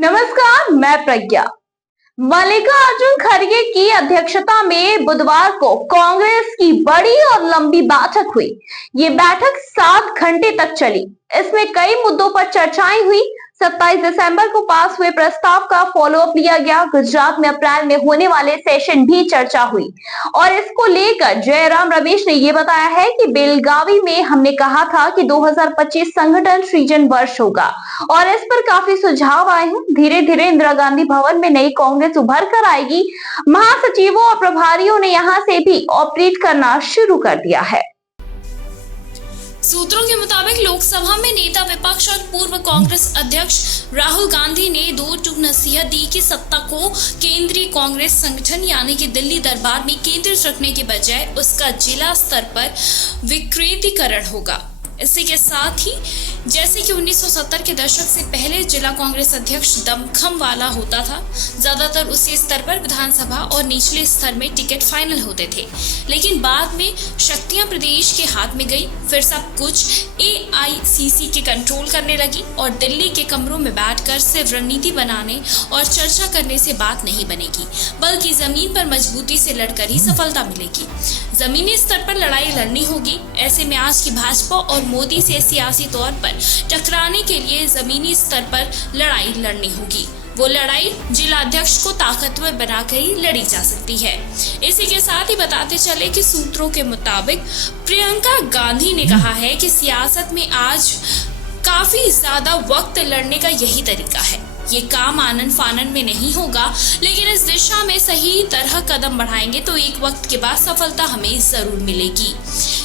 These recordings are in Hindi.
नमस्कार, मैं प्रज्ञा। मल्लिकार्जुन खड़गे की अध्यक्षता में बुधवार को कांग्रेस की बड़ी और लंबी बैठक हुई। ये बैठक 7 घंटे तक चली। इसमें कई मुद्दों पर चर्चाएं हुई। 27 दिसंबर को पास हुए प्रस्ताव का फॉलोअप लिया गया। गुजरात में अप्रैल में होने वाले सेशन भी चर्चा हुई और इसको लेकर जयराम रमेश ने ये बताया है कि बेलगावी में हमने कहा था कि 2025 संगठन सृजन वर्ष होगा और इस पर काफी सुझाव आए हैं। धीरे धीरे इंदिरा गांधी भवन में नई कांग्रेस उभर कर आएगी। महासचिवों और प्रभारियों ने यहां से भी ऑपरेट करना शुरू कर दिया है। सूत्रों के मुताबिक लोकसभा में नेता विपक्ष और पूर्व कांग्रेस अध्यक्ष राहुल गांधी ने दो टूक नसीहत दी कि सत्ता को केंद्रीय कांग्रेस संगठन यानी कि दिल्ली दरबार में केंद्रित रखने के बजाय उसका जिला स्तर पर विकेंद्रीकरण होगा। इसी के साथ ही जैसे कि 1970 के दशक से पहले जिला कांग्रेस अध्यक्ष दमखम वाला होता था, ज्यादातर उसी स्तर पर विधानसभा और निचले स्तर में टिकट फाइनल होते थे, लेकिन बाद में शक्तियां प्रदेश के हाथ में गई। फिर सब कुछ एआईसीसी के कंट्रोल करने लगी और दिल्ली के कमरों में बैठकर सिर्फ रणनीति बनाने और चर्चा करने से बात नहीं बनेगी, बल्कि जमीन पर मजबूती से लड़कर ही सफलता मिलेगी। जमीनी स्तर पर लड़ाई लड़नी होगी। ऐसे में आज की भाजपा और मोदी से सियासी तौर पर टकराने के लिए जमीनी स्तर पर लड़ाई लड़नी होगी। वो लड़ाई जिला अध्यक्ष को ताकतवर बनाकर ही लड़ी जा सकती है। इसी के साथ ही बताते चले कि सूत्रों के मुताबिक प्रियंका गांधी ने कहा है कि सियासत में आज काफी ज्यादा वक्त लड़ने का यही तरीका है। ये काम आनन फानन में नहीं होगा, लेकिन इस दिशा में सही तरह कदम बढ़ाएंगे तो एक वक्त के बाद सफलता हमें जरूर मिलेगी।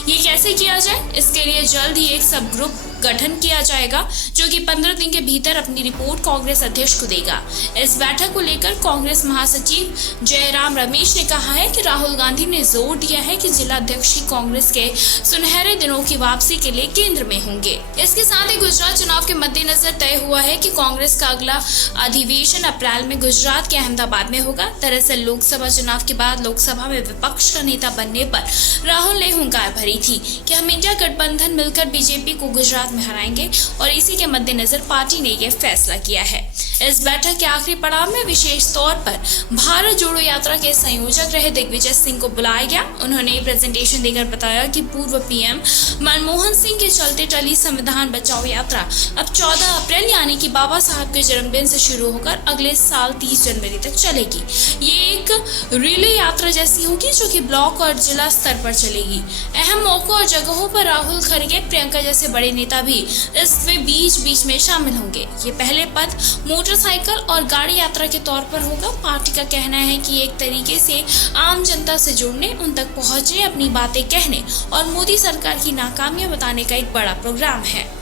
ये कैसे किया जाए, इसके लिए जल्द ही एक सब ग्रुप गठन किया जाएगा जो कि 15 दिन के भीतर अपनी रिपोर्ट कांग्रेस अध्यक्ष को देगा। इस बैठक को लेकर कांग्रेस महासचिव जयराम रमेश ने कहा है कि राहुल गांधी ने जोर दिया है कि जिला अध्यक्ष ही कांग्रेस के सुनहरे दिनों की वापसी के लिए केंद्र में होंगे। इसके साथ ही गुजरात चुनाव के मद्देनजर तय हुआ है कि कांग्रेस का अगला अधिवेशन अप्रैल में गुजरात के अहमदाबाद में होगा। दरअसल लोकसभा चुनाव के बाद लोकसभा में विपक्ष का नेता बनने पर राहुल ने हुंकार भरी थी कि हम इंडिया गठबंधन मिलकर बीजेपी को गुजरात में हराएंगे और इसी के मद्देनजर पार्टी ने यह फैसला किया है। इस बैठक के आखिरी पड़ाव में विशेष तौर पर भारत जोड़ो यात्रा के संयोजक रहे दिग्विजय सिंह को बुलाया गया। उन्होंने प्रेजेंटेशन देकर बताया कि पूर्व पीएम मनमोहन सिंह के चलते टली संविधान बचाओ यात्रा अब 14 अप्रैल यानी कि बाबा साहब के जन्मदिन से शुरू होकर अगले साल 30 जनवरी तक चलेगी। ये एक रिले यात्रा जैसी होगी जो कि ब्लॉक और जिला स्तर पर चलेगी। अहम मौकों और जगहों पर राहुल खड़गे, प्रियंका जैसे बड़े नेता भी इसमें बीच बीच में शामिल होंगे। ये पहले पद मोटरसाइकिल और गाड़ी यात्रा के तौर पर होगा। पार्टी का कहना है कि एक तरीके से आम जनता से जुड़ने, उन तक पहुंचने, अपनी बातें कहने और मोदी सरकार की नाकामियां बताने का एक बड़ा प्रोग्राम है।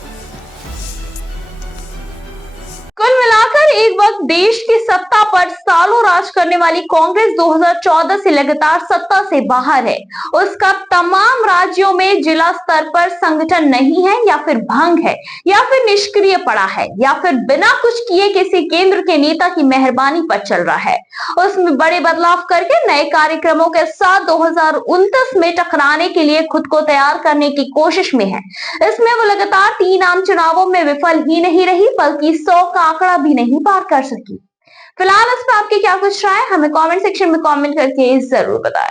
कुल मिलाकर एक वक्त देश की सत्ता पर सालों राज करने वाली कांग्रेस 2014 से लगातार सत्ता से बाहर है। उसका तमाम राज्यों में जिला स्तर पर संगठन नहीं है या फिर भंग है या फिर निष्क्रिय पड़ा है या फिर बिना कुछ किए किसी केंद्र के नेता की मेहरबानी पर चल रहा है। उसमें बड़े बदलाव करके नए कार्यक्रमों के साथ 2029 में टकराने के लिए खुद को तैयार करने की कोशिश में है। इसमें वो लगातार 3 आम चुनावों में विफल ही नहीं रही बल्कि 100 का आंकड़ा भी नहीं पार कर सकी। फिलहाल इस पर आपकी क्या कुछ राय, हमें कमेंट सेक्शन में कमेंट करके जरूर बताएं।